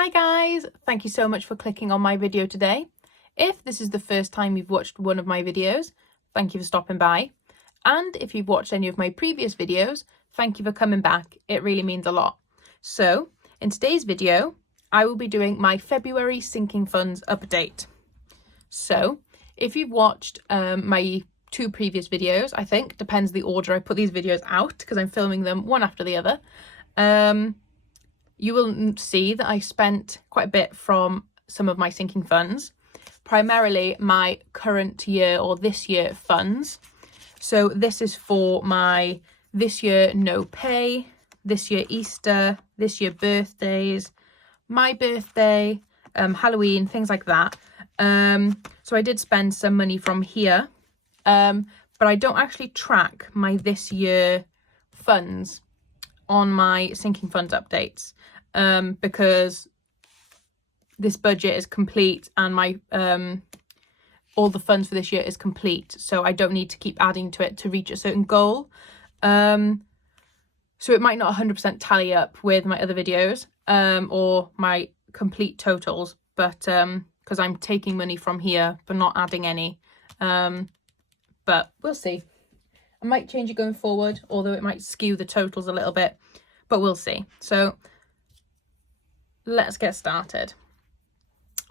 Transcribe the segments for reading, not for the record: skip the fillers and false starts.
Hi guys, thank you so much for clicking on my video today. If this is the first time you've watched one of my videos, thank you for stopping by. And if you've watched any of my previous videos, thank you for coming back. It really means a lot. So in today's video, I will be doing my February sinking funds update. So if you've watched my two previous videos, I think, depends the order I put these videos out because I'm filming them one after the other. You will see that I spent quite a bit from some of my sinking funds, primarily my current year or this year funds. So this is for my this year no pay, this year Easter, this year birthdays, my birthday, Halloween, things like that. So I did spend some money from here, but I don't actually track my this year funds on my sinking funds updates, because this budget is complete and my all the funds for this year is complete, so I don't need to keep adding to it to reach a certain goal. So it might not 100% tally up with my other videos or my complete totals, but because I'm taking money from here but not adding any, but we'll see. I might change it going forward, although it might skew the totals a little bit, but we'll see. So let's get started.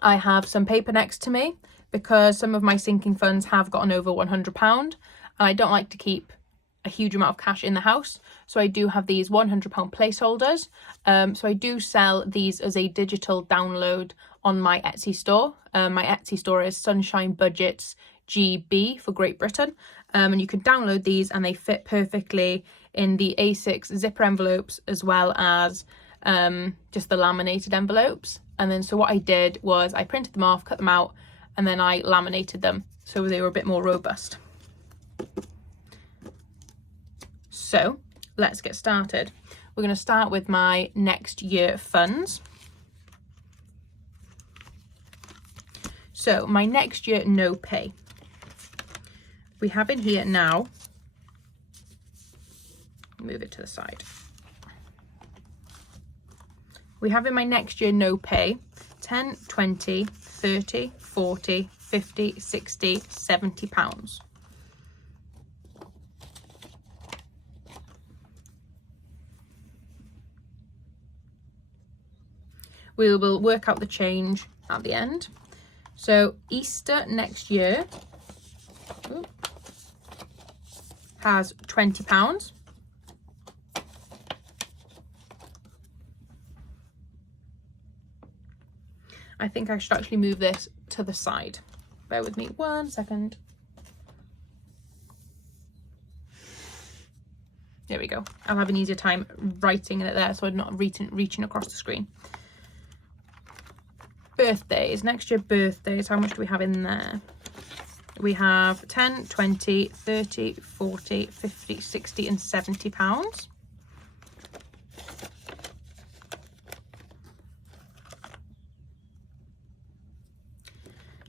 I have some paper next to me because some of my sinking funds have gotten over £100 and I don't like to keep a huge amount of cash in the house. So I do have these £100 placeholders. So I do sell these as a digital download on my Etsy store. My Etsy store is Sunshine Budgets GB for Great Britain. And you can download these and they fit perfectly in the A6 zipper envelopes as well as just the laminated envelopes. And then so what I did was I printed them off, cut them out, and then I laminated them so they were a bit more robust. So let's get started. We're going to start with my next year funds. So my next year no pay. We have in here now, move it to the side. We have in my next year no pay 10, 20, 30, 40, 50, 60, 70 pounds. We will work out the change at the end. So Easter next year has £20. I think I should actually move this to the side. Bear with me 1 second. There we go. I'll have an easier time writing it there so I'm not reaching across the screen. Birthdays. Next year birthdays. How much do we have in there? We have 10, 20, 30, 40, 50, 60 and 70 pounds.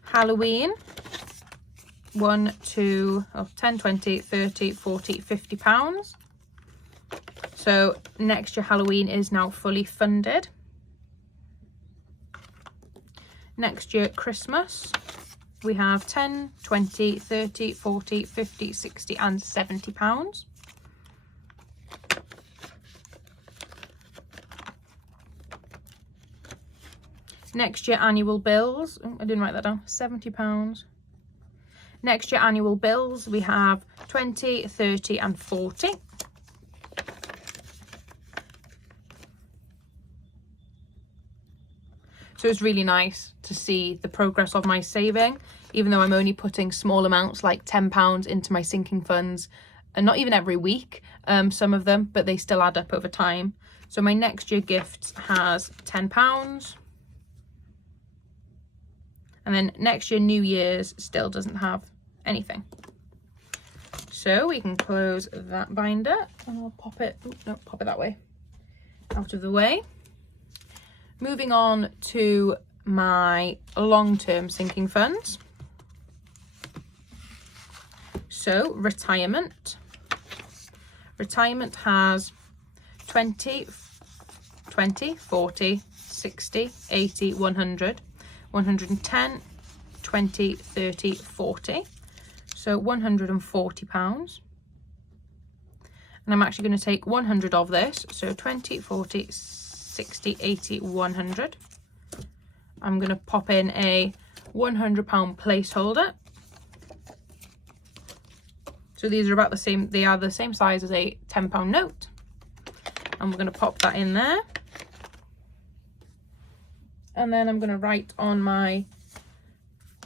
Halloween, 10, 20, 30, 40, 50 pounds. So next year Halloween is now fully funded. Next year Christmas, we have 10, 20, 30, 40, 50, 60 and 70 pounds. Next year annual bills, I didn't write that down, £70. Next year annual bills, we have 20, 30 and 40. So it's really nice to see the progress of my saving, even though I'm only putting small amounts like £10 into my sinking funds, and not even every week, some of them, but they still add up over time. So my next year gifts has £10. And then next year New Year's still doesn't have anything. So we can close that binder and I'll pop it, pop it that way, out of the way. Moving on to my long-term sinking funds. So retirement. Retirement has 20, 20, 40, 60, 80, 100, 110, 20, 30, 40. So £140. And I'm actually going to take 100 of this. So 20, 40, 60, 80, 100. I'm going to pop in a £100 placeholder. So these are about the same, they are the same size as a £10 note. And we're going to pop that in there. And then I'm going to write on my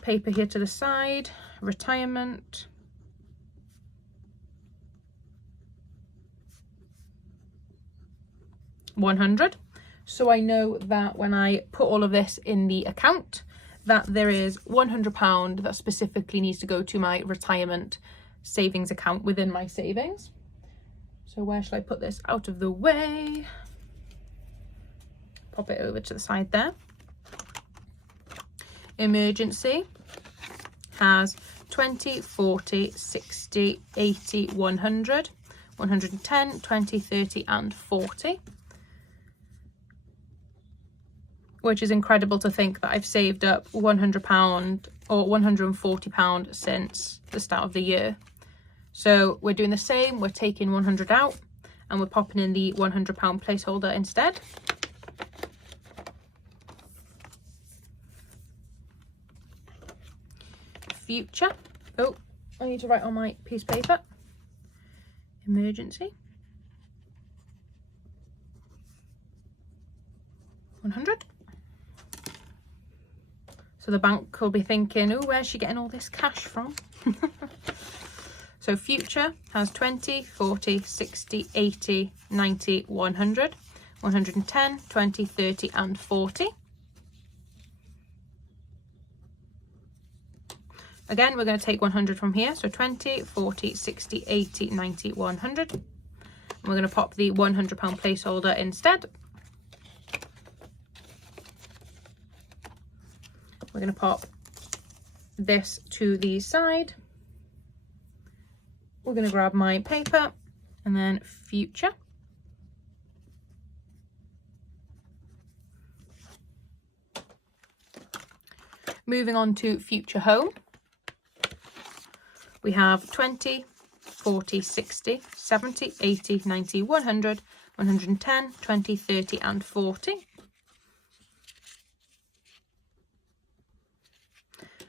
paper here to the side, retirement. £100. So I know that when I put all of this in the account, that there is £100 that specifically needs to go to my retirement savings account within my savings. So where shall I put this? Out of the way. Pop it over to the side there. Emergency has 20, 40, 60, 80, 100, 110, 20, 30 and 40. Which is incredible to think that I've saved up £100 or £140 since the start of the year. So we're doing the same, we're taking 100 out and we're popping in the £100 placeholder instead. Future. Oh, I need to write on my piece of paper. Emergency. 100. So the bank will be thinking, oh, where's she getting all this cash from? So future has 20, 40, 60, 80, 90, 100, 110, 20, 30 and 40. Again, we're going to take 100 from here. So 20, 40, 60, 80, 90, 100. And we're going to pop the £100 placeholder instead. We're going to pop this to the side. We're going to grab my paper and then future. Moving on to future home. We have 20, 40, 60, 70, 80, 90, 100, 110, 20, 30 and 40.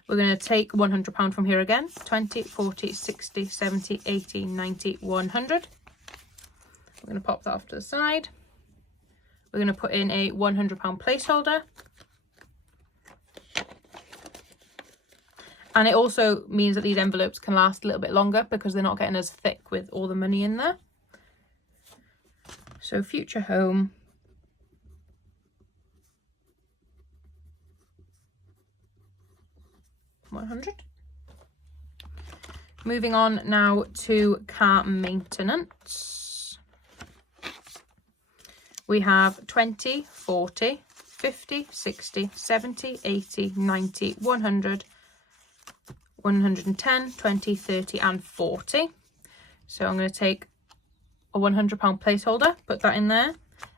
We're going to take £100 from here again. 20, 40, 60, 70, 80, 90, 100. We're going to pop that off to the side. We're going to put in a £100 placeholder. And it also means that these envelopes can last a little bit longer because they're not getting as thick with all the money in there. So future home. £100. Moving on now to car maintenance. We have 20, 40, 50, 60, 70, 80, 90, 100, 110, 20, 30 and 40. So I'm going to take a £100 placeholder, put that in there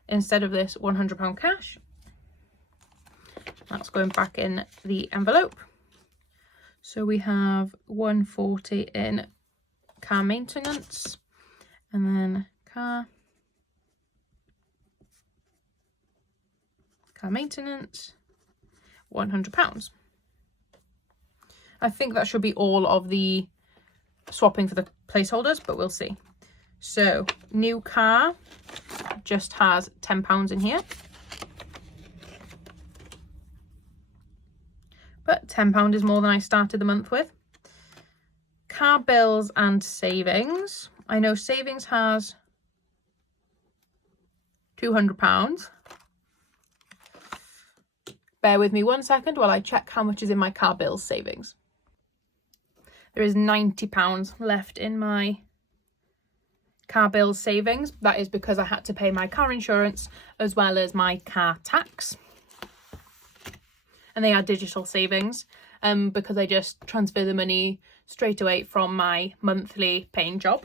instead of this £100 cash. That's going back in the envelope. So we have 140 in car maintenance and then car maintenance, £100. I think that should be all of the swapping for the placeholders, but we'll see. So new car just has £10 in here. But £10 is more than I started the month with. Car bills and savings. I know savings has £200. Bear with me 1 second while I check how much is in my car bills savings. There is £90 left in my car bills savings. That is because I had to pay my car insurance as well as my car tax. And they are digital savings because I just transfer the money straight away from my monthly paying job.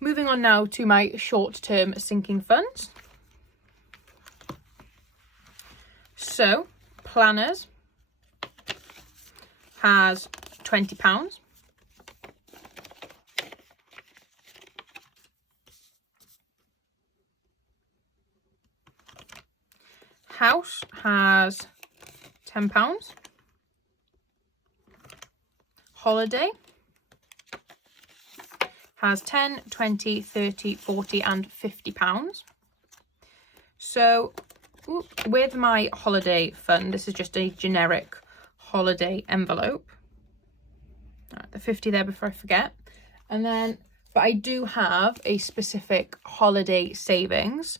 Moving on now to my short-term sinking funds. So planners has £20. House has £10. Holiday has 10, 20, 30, 40 and £50. So with my holiday fund, this is just a generic holiday envelope. Right, the 50 there before I forget. And then, but I do have a specific holiday savings,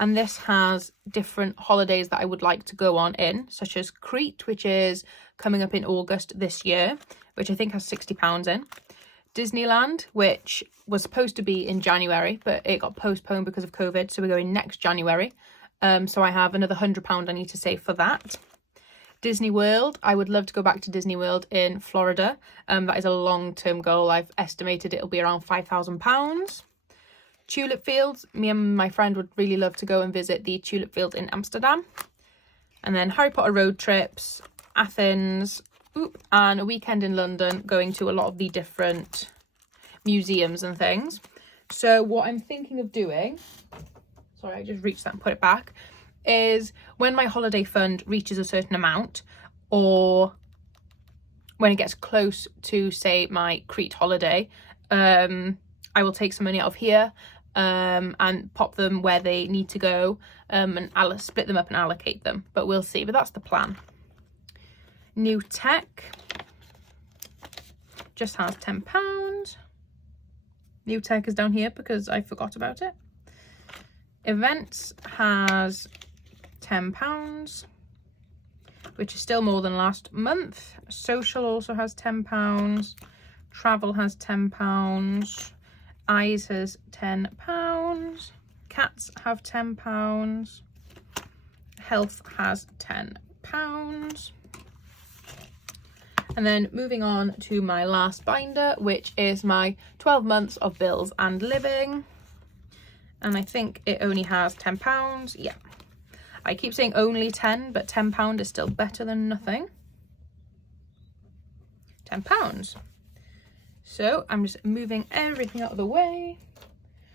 and this has different holidays that I would like to go on in, such as Crete, which is coming up in August this year, which I think has £60 in. Disneyland, which was supposed to be in January, but it got postponed because of COVID, so we're going next January. So I have another £100 I need to save for that. Disney World, I would love to go back to Disney World in Florida. That is a long-term goal. I've estimated it'll be around £5,000. Tulip Fields, me and my friend would really love to go and visit the Tulip Fields in Amsterdam. And then Harry Potter road trips, Athens, and a weekend in London, going to a lot of the different museums and things. So what I'm thinking of doing, sorry, I just reached that and put it back, is when my holiday fund reaches a certain amount, or when it gets close to, say, my Crete holiday, I will take some money out of here and pop them where they need to go, and I'll split them up and allocate them, but we'll see. But that's the plan. New Tech just has £10. New Tech is down here because I forgot about it. Events has £10, which is still more than last month. Social also has £10. Travel has £10. Eyes has £10. Cats have £10. Health has £10. And then moving on to my last binder, which is my 12 months of bills and living. And I think it only has £10. Yeah. I keep saying only 10, but £10 is still better than nothing. £10. So I'm just moving everything out of the way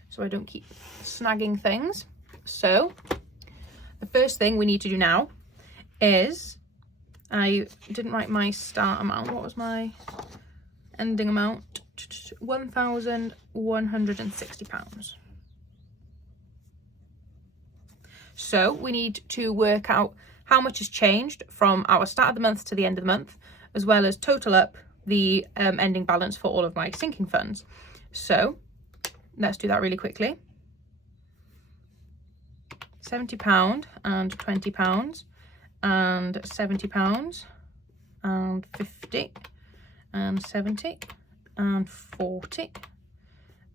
so I don't keep snagging things. So the first thing we need to do now is, I didn't write my start amount. What was my ending amount? £1,160. So we need to work out how much has changed from our start of the month to the end of the month, as well as total up the ending balance for all of my sinking funds. So let's do that really quickly. £70 and £20 and £70 and 50 and 70 and 40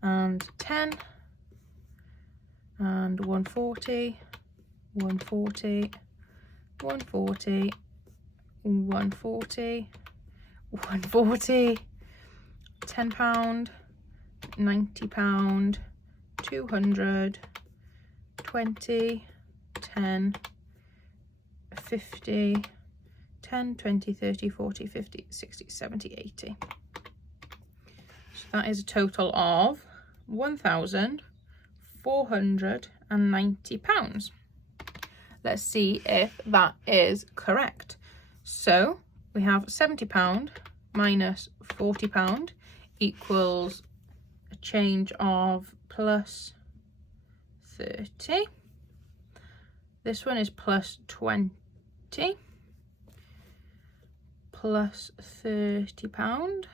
and 10 and 140, 140, 140, 140, 140, £10, £90, 200, 20, 10, 50, 10, 20, 30, 40, 50, 60, 70, 80. So that is a total of £1,490. Let's see if that is correct. So we have £70 minus £40 equals a change of plus 30. This one is plus 20 plus £30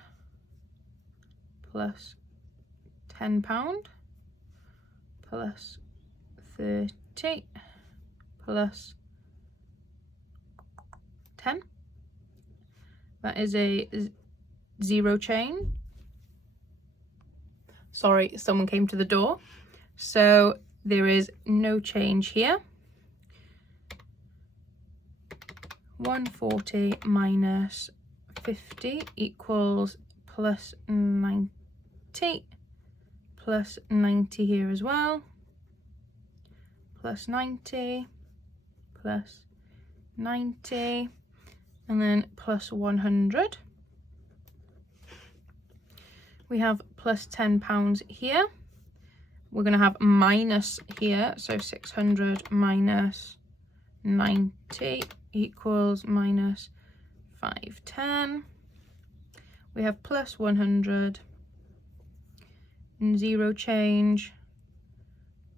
plus £10 plus 30 plus 10. That is a zero chain. Sorry, someone came to the door. So there is no change here. 140 minus 50 equals plus 90, plus 90 here as well, plus 90, plus 90, and then plus 100. We have plus £10 here. We're going to have minus here, so 600 minus 90 equals minus 510. We have plus 100, zero change,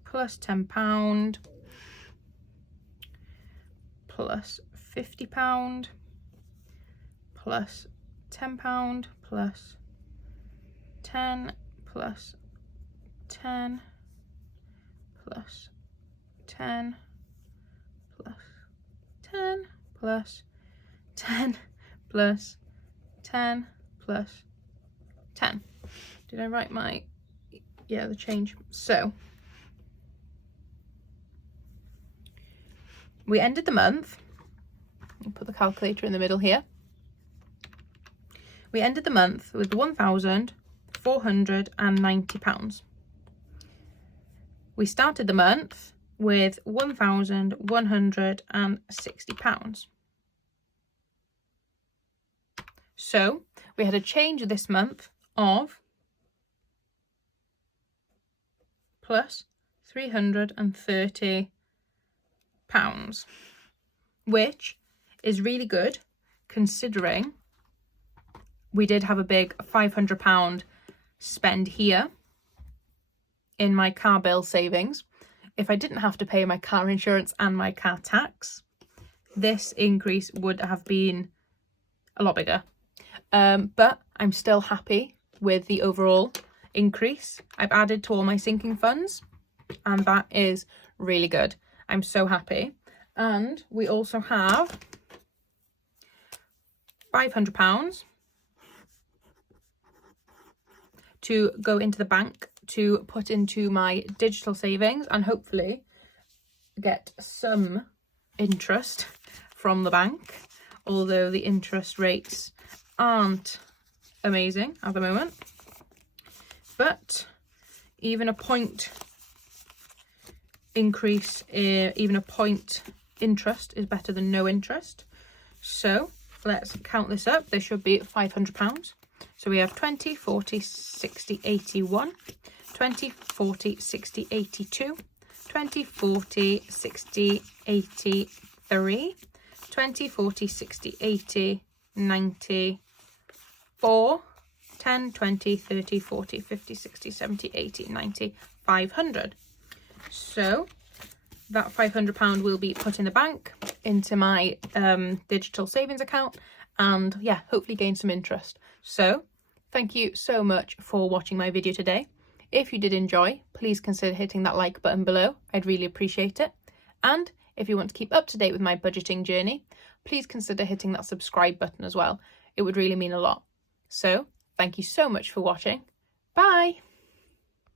plus £10, plus £50, plus £10, plus 10, plus 10, plus 10, plus 10, plus 10, plus 10, plus 10. Did I write my, yeah, the change? So we ended the month, I'll put the calculator in the middle here. We ended the month with £1,490. We started the month with £1,160. So we had a change this month of plus £330, which is really good considering we did have a big £500 spend here in my car bill savings. If I didn't have to pay my car insurance and my car tax, this increase would have been a lot bigger. But I'm still happy with the overall increase I've added to all my sinking funds, and that is really good. I'm so happy. And we also have £500 to go into the bank to put into my digital savings and hopefully get some interest from the bank, although the interest rates aren't amazing at the moment. But even a point increase, even a point interest is better than no interest. So let's count this up. There should be £500. So we have 20, 40, 60, 81, 20, 40, 60, 82, 20, 40, 60, 83, 20, 40, 60, 80, 90, 4, 10, 20, 30, 40, 50, 60, 70, 80, 90, 500. So that £500 will be put in the bank into my digital savings account, and yeah, hopefully gain some interest. So thank you so much for watching my video today. If you did enjoy, please consider hitting that like button below. I'd really appreciate it. And if you want to keep up to date with my budgeting journey, please consider hitting that subscribe button as well. It would really mean a lot. So thank you so much for watching. Bye!